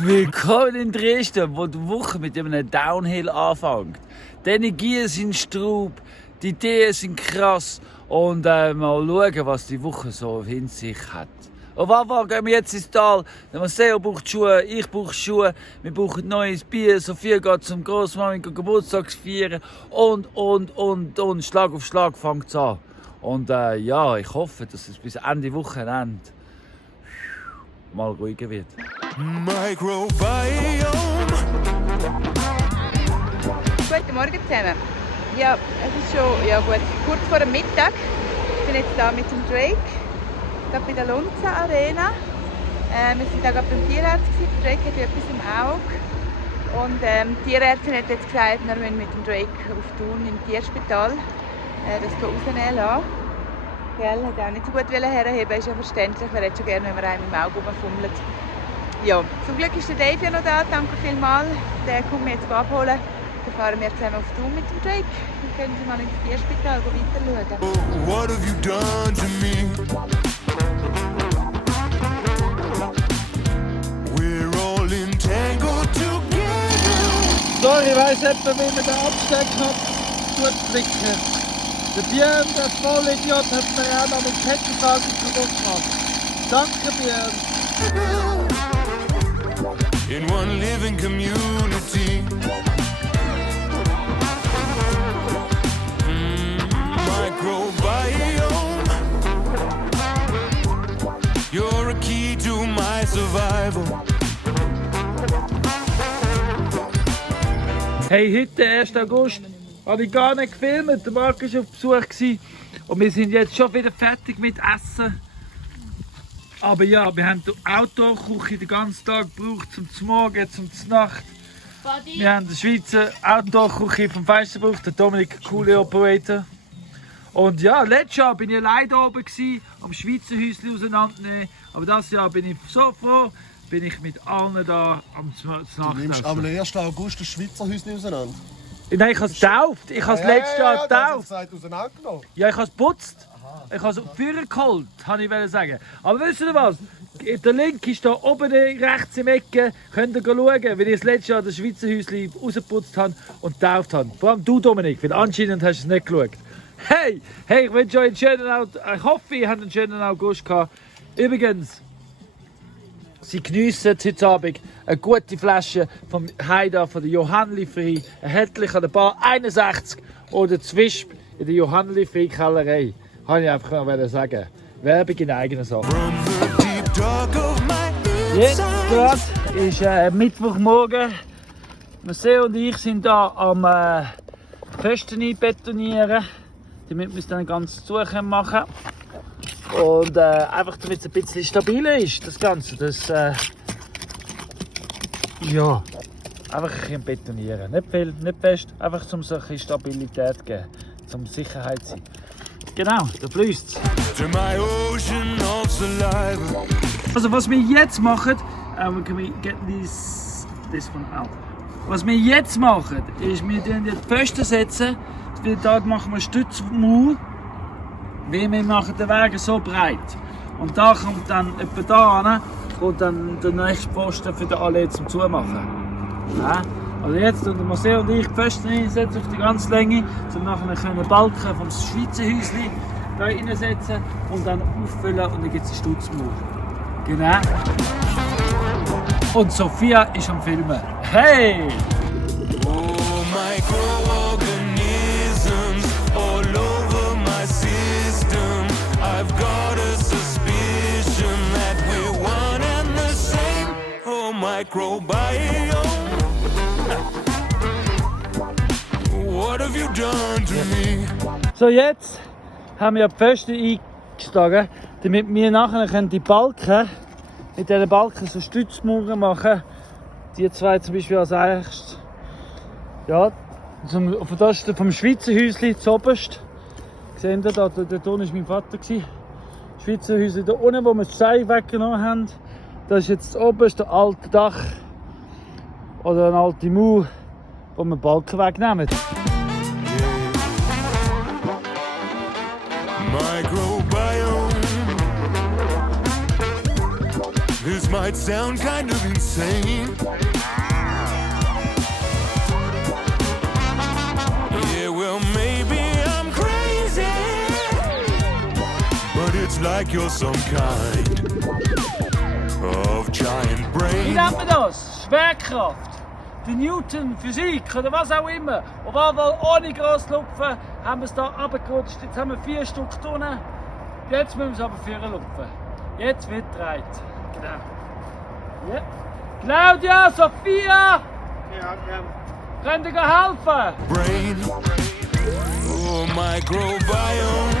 Willkommen in Dresden, wo die Woche mit einem Downhill anfängt. Die Energien sind Straub, die Ideen sind krass und mal schauen, was die Woche so in sich hat. Auf jeden Fall gehen wir jetzt ins Tal. Der Matteo braucht Schuhe, ich brauche Schuhe, wir brauchen neues Bier, Sophia geht zum Grossmami Geburtstagsfeiern und Schlag auf Schlag fängt es an. Und ja, ich hoffe, dass es bis Ende Wochenende mal ruhiger wird. Microbiome. Guten Morgen zusammen. Ja, es ist schon kurz vor dem Mittag. Ich bin jetzt hier mit dem Drake, gerade bei der Lonza Arena. Wir sind da gerade beim Tierarzt. Der Drake hat etwas im Auge. Und die Tierärztin hat jetzt gesagt, wir müssen mit dem Drake auf Thun im Tierspital das rausnehmen lassen. Gell, hat auch nicht so gut herheben, ist ja verständlich. Wer hätte schon gerne, wenn man einem im Auge rumfummelt. Ja, zum Glück ist der Dave ja noch da, danke vielmals. Der kommt mir jetzt abholen. Dann fahren wir zusammen auf Thun mit dem Drake. Dann können Sie mal ins Tierspital weiter schauen. What have you done to me? We're all entangled together. So, ich weiss etwa, wie man den Absteck hat, zuzuklicken. Der Björn, der Vollidiot, hat mir auch noch mit Kettenfasern kaputt gemacht. Danke, Björn. In one living community. Microbiome. You're a key to my survival. Hey, heute, 1. August, habe ich gar nicht gefilmt. Der Marc war auf Besuch und wir sind jetzt schon wieder fertig mit Essen. Aber ja, wir haben die Outdoor-Küche den ganzen Tag gebraucht, zum Morgen, zum Nacht. Wir haben die Schweizer Outdoor-Küche vom Feinsten gebraucht, der Dominik, coole Operator. Und ja, letztes Jahr bin ich allein da oben gewesen, am Schweizer Häuschen auseinandernehmen. Aber dieses Jahr bin ich so froh, bin ich mit allen da am Nacht. Du nimmst am 1. August das Schweizer Häuschen auseinander? Nein, ich habe es getauft. Ich habe es letztes Jahr getauft. Ja, ich habe es geputzt. Ich habe es auf die Führer geholt, wollte ich sagen. Aber wisst ihr was? Der Link ist da oben rechts im Ecke. Könnt ihr schauen, wie ich das letzte Jahr das Schweizer Häuschen rausgeputzt habe und getauft habe. Vor allem du, Dominik, weil anscheinend hast du es nicht geschaut. Hey, ich wünsche euch einen schönen August. Ich hoffe, ihr habt einen schönen August gehabt. Übrigens, Sie geniessen heute Abend eine gute Flasche vom Haida von der Johannli-Frei, erhältlich an der Bar 61 oder Zwisp in der Johannli-Frei-Kellerei. Kann ich einfach noch sagen. Werbung in eigener Sache. Jetzt gerade ist Mittwochmorgen. Marcel und ich sind hier am Pfosten einbetonieren, damit wir es dann ganz zu machen können. Und einfach damit es ein bisschen stabiler ist, das Ganze. Das, ja, einfach ein bisschen betonieren. Nicht viel, nicht fest, einfach um so ein bisschen Stabilität zu geben, um Sicherheit zu sein. Genau, da fließt es. Also was wir jetzt machen, can we get this one out? Was wir jetzt machen, ist, wir die Pfosten setzen, da machen wir Stützmauer. Wie wir machen den Weg so breit. Und da kommt dann etwa da hin, kommt dann der nächste Pfosten für den Allee zum Zumachen. Ja? Also jetzt tun Marcel und ich die Pfosten einsetzen auf die ganze Länge, um nachher können Balken vom Schweizer Häuschen da reinsetzen und dann auffüllen und dann gibt es eine Stutzmauer. Genau. Und Sophia ist am Filmen. Hey! Oh, microorganisms all over my system. I've got a suspicion that we're one and the same. Oh, microbiome. What have you done to me? So, jetzt haben wir die Pfosten eingeschlagen, damit wir nachher die Balken, mit diesen Balken so Stützmauern machen. Die zwei zum Beispiel als erstes. Ja, das ist vom Schweizer Häuschen zuoberst. Seht ihr, da unten war mein Vater. Das Schweizer Häuschen da unten, wo wir das Seil weggenommen haben. Das ist jetzt das oberste alte Dach. Oder eine alte Mauer, wo wir Balken wegnehmen. microbiome. This might sound kind of insane. Yeah, well, maybe I'm crazy, but it's like you're some kind of giant Wie brain. nennt man das? Schwerkraft. Die Newton, Physik oder was auch immer. Auf jeden Fall ohne gross lupfen haben wir es hier runtergerutscht. Jetzt haben wir 4 Stück drinnen. Jetzt müssen wir es aber führen lupfen. Jetzt wird gedreht. Genau. Ja. Claudia, Sophia! Könnt ihr helfen? Brain, oh, microbiome.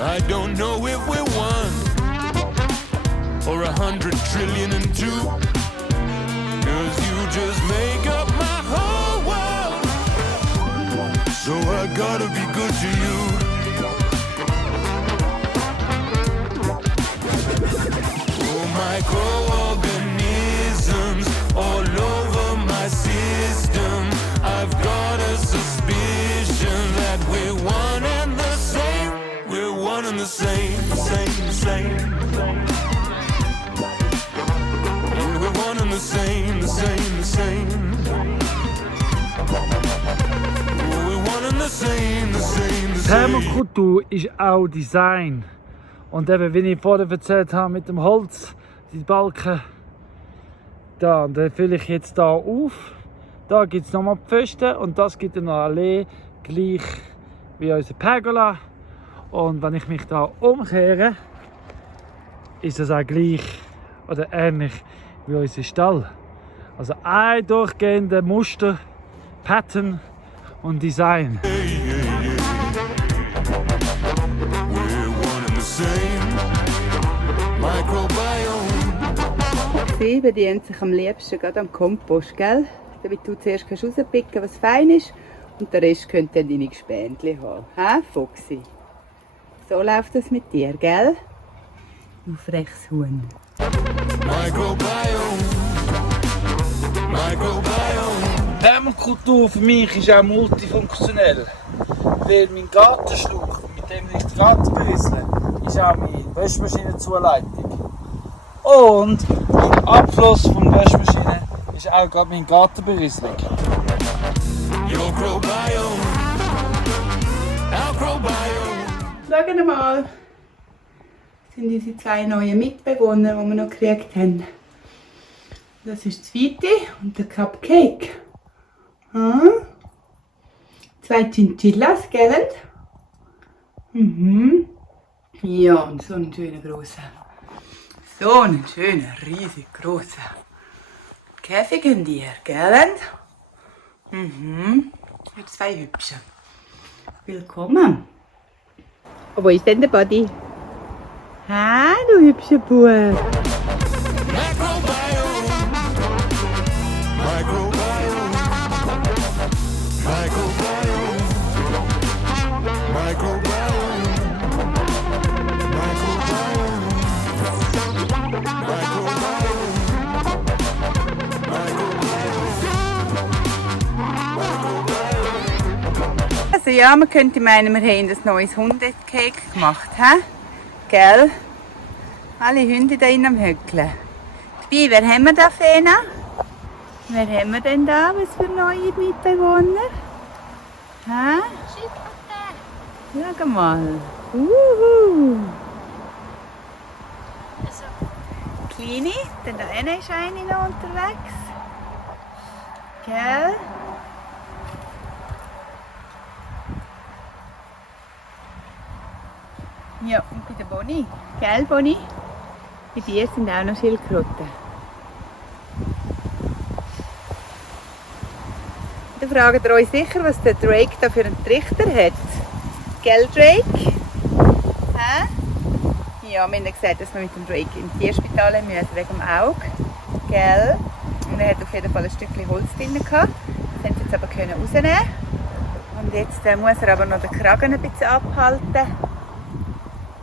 I don't know if we're 1 or 100 trillion and 2, 'cause you just make up my whole world. So I gotta be good to you. Oh, microorganisms all over my system. I've got a suspicion that we're one and the same. We're one and the same, same. Yeah, we're one and the same. Oh, we're one and the same. Permakultur ist auch Design. Und eben, wie ich vorher erzählt habe, mit dem Holz, die Balken, da, und dann fülle ich jetzt da auf. Da gibt es nochmal Pfosten und das gibt eine Allee, gleich wie unser Pergola. Und wenn ich mich da umkehre, ist das auch gleich oder ähnlich wie unser Stall. Also ein durchgehender Muster, Pattern und Design. Sie bedient sich am liebsten gerade am Kompost, gell? Damit du zuerst rauspicken kannst, was fein ist, und der Rest könnt dann deine Gespendli haben. Hä, Foxy? So läuft das mit dir, gell? Du freches Huhn. Permakultur für mich ist auch multifunktionell. Weil mein Gartenschlauch, mit dem ich den Garten berieseln, ist auch meine Waschmaschinenzuleitung. Und im Abfluss von der Waschmaschine ist auch gerade mein Gartenberieselung. Schauen mal, das sind unsere 2 neuen Mitbewohner, die wir noch gekriegt haben. Das ist die Viti und der Cupcake. 2 Chinchillas, gell? Ja, und so einen schönen grossen. So einen schönen, riesig grossen Käfig haben die, gell? Für 2 hübsche. Willkommen. Wo ist denn der Buddy? Ha, du hübscher Bub. Also ja, man könnte meinen, wir haben ein neues Hundecake gemacht, hä? Gell? Alle Hunde da innen am Höckeln. Dabei, wer haben wir da, Fena? Wer haben wir denn da? Was für neue Mitbewohner? Hä? Schau mal. Kleine, denn da eine ist eine noch unterwegs. Gell? Ja, und bei der Bonnie. Gell, Bonnie? Bei dir sind auch noch Schildkröten. Dann fragt ihr euch sicher, was der Drake da für einen Trichter hat. Gell, Drake? Hä? Ja, wir haben gesagt, dass wir mit dem Drake im Tierspital müssen, wegen dem Auge. Gell? Und er hat auf jeden Fall ein Stückchen Holz drin gehabt. Das haben sie jetzt aber rausnehmen. Und jetzt muss er aber noch den Kragen ein bisschen abhalten.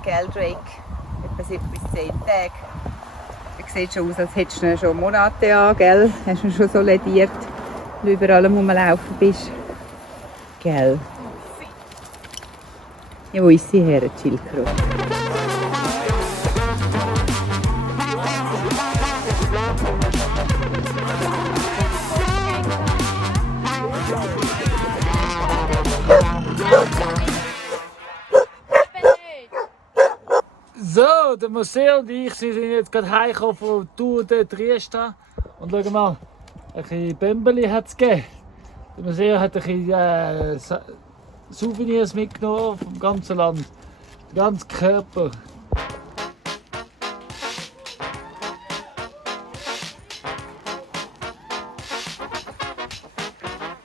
Gell, Drake? Etwa 7 bis 10 Tage. Er sieht schon aus, als hättest du ihn schon Monate an, gell? Hast du ihn schon so lediert, weil du überall rumlaufen bist. Gell? Ja, wo ist sie her, die Schildkröte? So, der Marcel und ich sind jetzt gerade heimgekommen von der Tour de Trieste. Und schau mal, ein bisschen Bämbeli hat es gegeben. Der Marcel hat ein bisschen Souvenirs mitgenommen vom ganzen Land. Den ganzen Körper.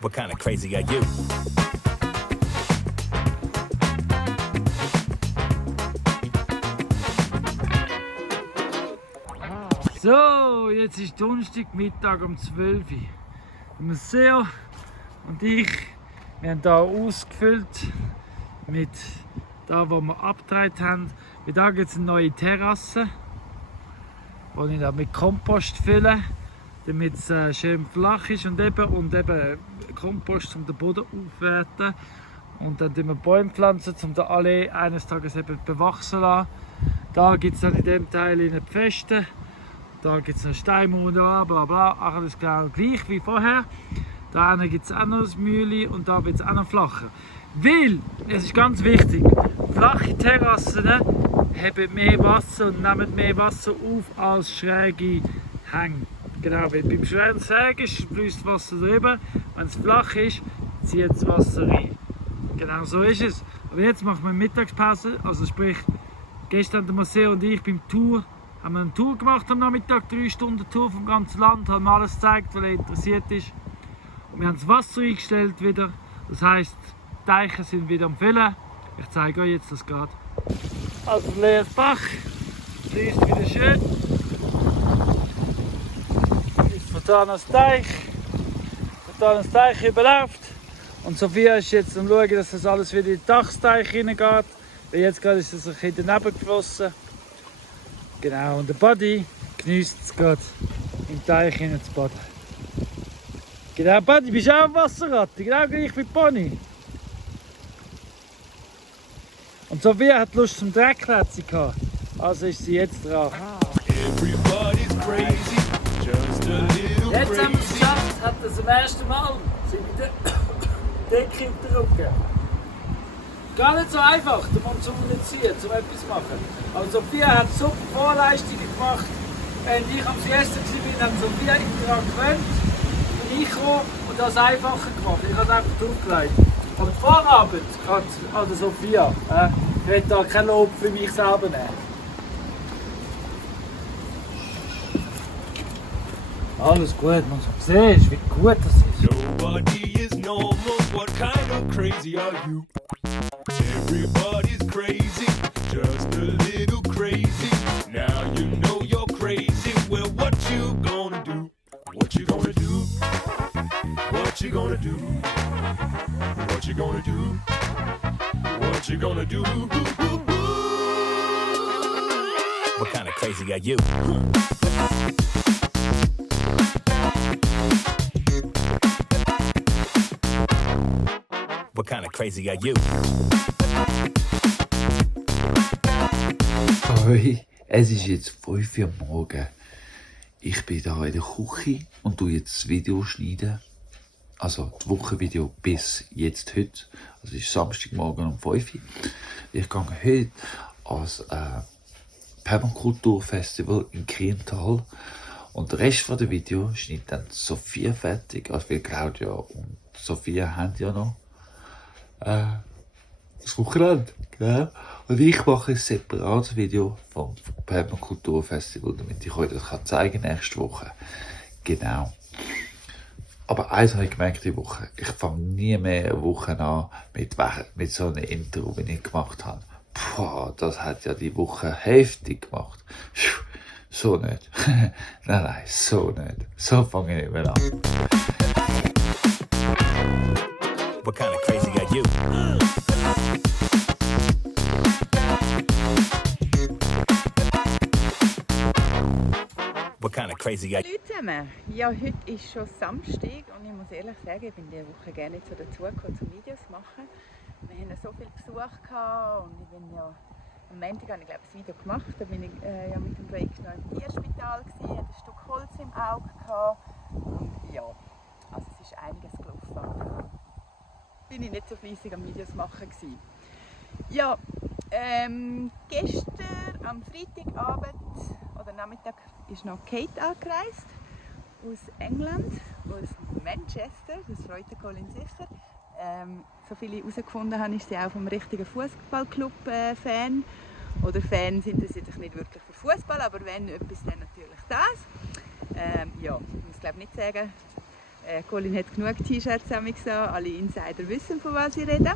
What kind of crazy are you? So, jetzt ist Donnerstagmittag um 12 Uhr. Der Marcel und ich, wir haben hier ausgefüllt mit da, wo wir abgedreht haben. Da gibt es eine neue Terrasse, die ich da mit Kompost fülle, damit es schön flach ist und eben Kompost, um den Boden aufwerten. Und dann pflanzen wir Bäume pflanzen, um den Allee eines Tages eben bewachsen zu lassen. Da gibt es dann in dem Teil eine Pfeste. Da gibt es noch Steinmauern, bla bla, alles genau gleich wie vorher. Da gibt es auch noch das Mühle und da wird es auch noch flacher. Weil, es ist ganz wichtig, flache Terrassen haben mehr Wasser und nehmen mehr Wasser auf als schräge Hänge. Genau, weil beim schrägen Sägen fließt Wasser drüber, wenn es flach ist, zieht das Wasser rein. Genau so ist es. Aber jetzt machen wir Mittagspause, also sprich, gestern der Marcel und ich beim Tour haben wir eine Tour gemacht am Nachmittag, 3 Stunden Tour vom ganzen Land, haben alles gezeigt, weil er interessiert ist. Und wir haben das Wasser eingestellt wieder, das heisst, die Teiche sind wieder am Füllen. Ich zeige euch jetzt das gerade. Also der leere Bach fließt wieder schön. Von da an das Teich, von da an das Teich überläuft. Und Sophia ist jetzt am schauen, dass das alles wieder in den Dachsteich hineingeht. Weil jetzt gerade ist es ein bisschen daneben geflossen. Genau, und der Buddy genießt es gerade im Teich hinein zu baden. Genau, Buddy, bist du auch eine Wasserratte? Genau gleich wie Pony. Und Sophia hat Lust zum Dreckplätzchen gehabt. Also ist sie jetzt dran. Everybody's crazy, just a little Jetzt haben wir es geschafft, hat das zum ersten Mal sie mit der Decke in den Rücken. Gar nicht so einfach, den Mund zu ziehen, um etwas zu machen. Aber Sophia hat super Vorleistungen gemacht. Wenn ich am Siesta war, hat Sophia daran gewöhnt. Bin ich gekommen und das einfacher gemacht. Ich habe es einfach draufgelegt. Aber die Vorarbeit an der Sophia, ich will da kein Lob für mich selber nehmen. Alles gut, man sieht, wie gut das ist. Nobody is normal. What kind of crazy are you? Everybody's crazy, just a little crazy. Now you know you're crazy. Well, what you gonna do? What you gonna do? What you gonna do? What you gonna do? What you gonna do? What kind of crazy are you? What kind of crazy are you? Hoi, es ist jetzt 5 Uhr morgens. Ich bin da in der Küche und tu jetzt das Video schneiden. Also das Wochenvideo bis jetzt heute. Also es ist Samstagmorgen um 5 Uhr. Ich gehe heute ans Permakulturfestival in Kriental. Und den Rest von dem Video schneidet dann Sophia fertig. Also weil Claudia und Sophia haben ja noch das Wochenende. Genau. Und ich mache ein separates Video vom Permakulturfestival, damit ich euch das zeigen kann nächste Woche. Genau. Aber eins habe ich gemerkt die Woche. Ich fange nie mehr eine Woche an mit so einem Intro, wie ich gemacht habe. Puh, das hat ja die Woche heftig gemacht. So nicht. Nein, so nicht. So fange ich nicht mehr an. What kind of crazy are you? What kind of crazy are you? Hallo zusammen. Ja, heute ist schon Samstag und ich muss ehrlich sagen, ich bin diese Woche gerne nicht so dazugekommen, zum Videos zu machen. Wir hatten so viel Besuch gehabt und ich bin ja am Montag habe ich glaube ein Video gemacht. Da bin ich ja mit dem Drake noch im Tierspital gewesen, hatte ein Stück Holz im Auge gehabt. Und ja, also es ist einiges gelaufen. Aber bin ich nicht so fleissig am Videos machen gewesen. Ja, gestern am Freitagabend oder Nachmittag ist noch Kate angereist aus England, aus Manchester. Das freut den Colin sicher. So viele herausgefunden habe, ist sie auch vom richtigen Fußballclub Fan. Oder Fans interessiert sich nicht wirklich für Fußball, aber wenn etwas, dann natürlich das. Ja, ich muss glaube nicht sagen, Colin hat genug T-Shirts an, alle Insider wissen, von was ich rede.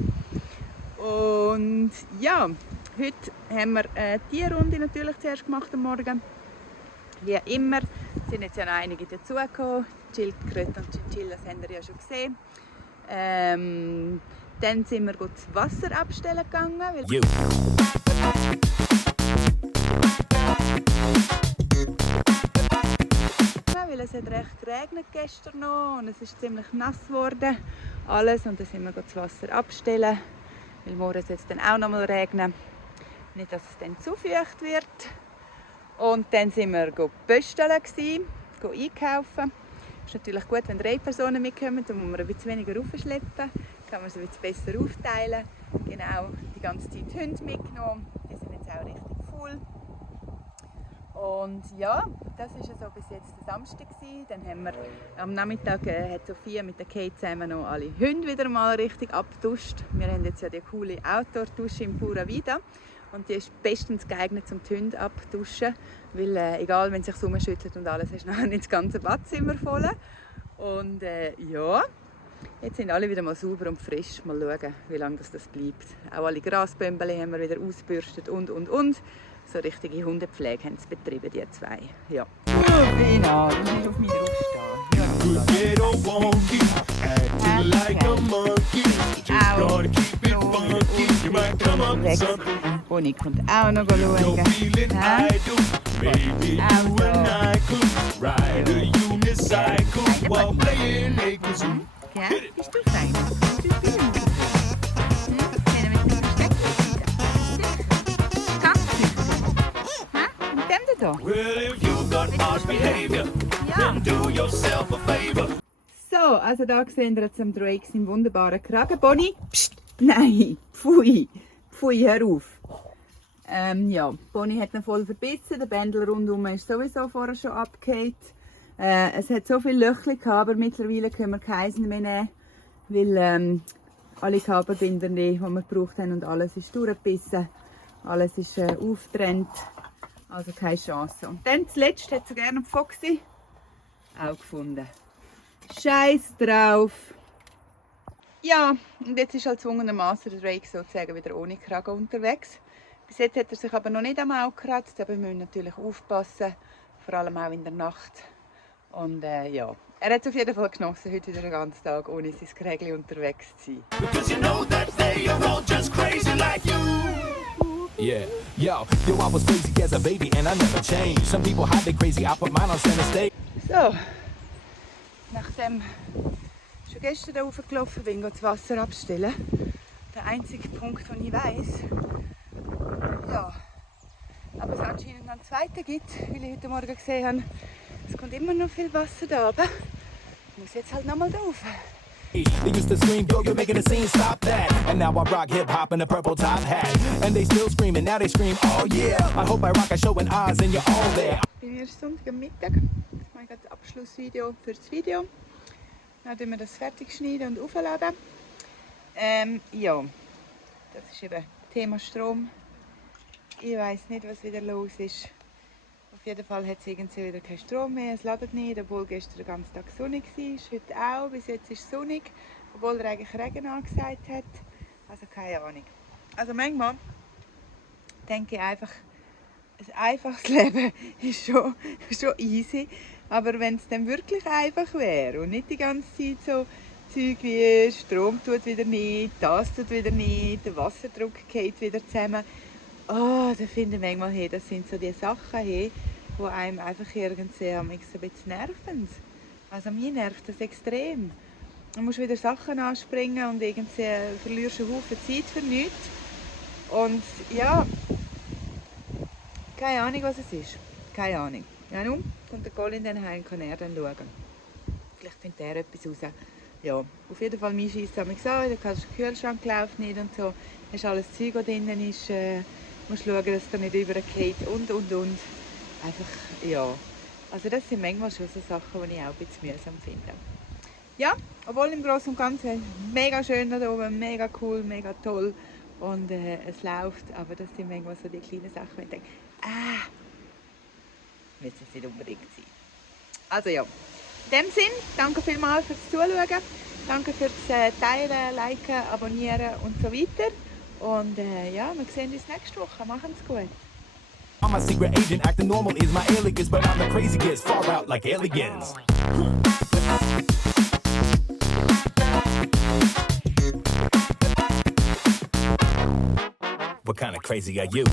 Und ja, heute haben wir eine Tierrunde natürlich zuerst gemacht am Morgen. Wie immer sind jetzt ja noch einige dazugekommen. Schildkröten und Chinchillas haben wir ja schon gesehen. Dann sind wir das Wasser abstellen gegangen. Weil es hat recht geregnet gestern noch und es ist ziemlich nass geworden. Alles. Und dann sind wir das Wasser abstellen. Weil morgen soll es dann auch noch mal regnen. Nicht, dass es dann zu feucht wird. Und dann sind wir pösteln, einkaufen. Es ist natürlich gut, wenn 3 Personen mitkommen, dann muss man ein bisschen weniger raufschleppen. Dann kann man es ein bisschen besser aufteilen. Genau, die ganze Zeit Hunde mitgenommen. Die sind jetzt auch richtig voll. Und ja, das war so bis jetzt der Samstag. Dann haben wir am Nachmittag hat Sophia mit der Kate zusammen noch alle Hunde wieder mal richtig abgetuscht. Wir haben jetzt ja die coole Outdoor-Dusche in Pura Vida. Und die ist bestens geeignet, um die Hunde abzuduschen. Weil egal, wenn es sich rumschüttelt und alles, ist nachher nicht das ganze Badzimmer voll. Und ja, jetzt sind alle wieder mal sauber und frisch. Mal schauen, wie lange das bleibt. Auch alle Grasbömbel haben wir wieder ausgebürstet und. So richtige Hundepflege haben sie betrieben, die 2. Ja. Vina, du musst auf mich draufstehen. Bonnie kommt auch noch schauen. Ja, bist du fein? Bist du spielen? Können wir mit dem Versteck Kannst du? Mit dem da? Well, if you got harsh behavior, then do yourself a favor. So, also da sehen wir jetzt am Drake seinen wunderbaren Kragen. Bonnie, pst, nein, pfui, hör auf. Ja, Bonnie hat ihn voll verbissen, der Bändel rundherum ist sowieso vorher schon abgehakt. Es hat so viele Löcher gehabt, aber mittlerweile können wir keinen mehr nehmen, weil alle Kabelbinder, die wir gebraucht haben und alles ist durchgebissen. Alles ist aufgetrennt, also keine Chance. Und dann zuletzt hat sie gerne einen Foxy auch gefunden. Scheiß drauf! Ja, und jetzt ist halt zwungenermaßen der Drake sozusagen wieder ohne Kragen unterwegs. Bis jetzt hat er sich aber noch nicht am Auge gekratzt, aber wir müssen natürlich aufpassen, vor allem auch in der Nacht. Und ja, er hat es auf jeden Fall genossen, heute wieder den ganzen Tag ohne sein Krägli unterwegs zu sein. Because you know that they are all just crazy like you. Yeah, yo, I was crazy as a baby and I never changed. Some people hide their crazy, I put mine on center stage. So, nachdem ich schon gestern da raufgelaufen bin, das Wasser abstellen, der einzige Punkt, den ich weiss, ja, aber es anscheinend noch einen zweiten gibt, weil ich heute Morgen gesehen habe, es kommt immer noch viel Wasser da oben. Ich muss jetzt halt nochmal da rauf. They used to scream, yo, you're making a scene, stop that. And now I rock hip-hop in a purple top hat. And they still scream, and now they scream, oh yeah. I hope I rock a show in Oz and you're all there. Ich bin erst Sonntag am Mittag. Jetzt mache ich das Abschlussvideo für das Video. Dann schneiden wir das fertig schneiden und aufladen. Ja, das ist eben Thema Strom. Ich weiss nicht, was wieder los ist. Auf jeden Fall hat es irgendwie wieder keinen Strom mehr, es ladet nicht, obwohl gestern den ganzen Tag sonnig war. Heute auch, bis jetzt ist es sonnig, obwohl er eigentlich Regen angesagt hat. Also keine Ahnung. Also manchmal denke ich einfach, ein einfaches Leben ist schon easy. Aber wenn es dann wirklich einfach wäre und nicht die ganze Zeit so Zeug wie Strom tut wieder nicht, das tut wieder nicht, der Wasserdruck geht wieder zusammen. Oh, da finde ich manchmal, hey, das sind so die Sachen, hey, die einem einfach irgendwie ein bisschen nerven. Also mir nervt das extrem. dann musst du wieder Sachen anspringen und irgendwie verlierst du einen Haufen Zeit für nichts. Und ja, keine Ahnung, was es ist. Keine Ahnung. Ja, nun kommt der Colin dann heim, kann er dann schauen. Vielleicht findet er etwas raus. Ja, auf jeden Fall, mein Scheiss habe ich gesagt, du kannst den Kühlschrank nicht und so. Hast alles Zeug, das drin ist. Musst schauen, dass es da nicht übergeht und. Einfach, ja. Also das sind manchmal schon so Sachen, die ich auch ein bisschen mühsam finde. Ja, obwohl im Großen und Ganzen mega schön da oben, mega cool, mega toll. Und es läuft, aber das sind manchmal so die kleinen Sachen, wo ich denke, müssen es nicht unbedingt sein. Also ja, in dem Sinn, danke vielmals fürs Zuschauen, danke fürs Teilen, Liken, Abonnieren und so weiter. Und ja, wir sehen uns nächste Woche. Machen's gut. I'm a secret agent, acting normal is my alias, but I'm the crazy kids, far out like aliens. What kind of crazy are you?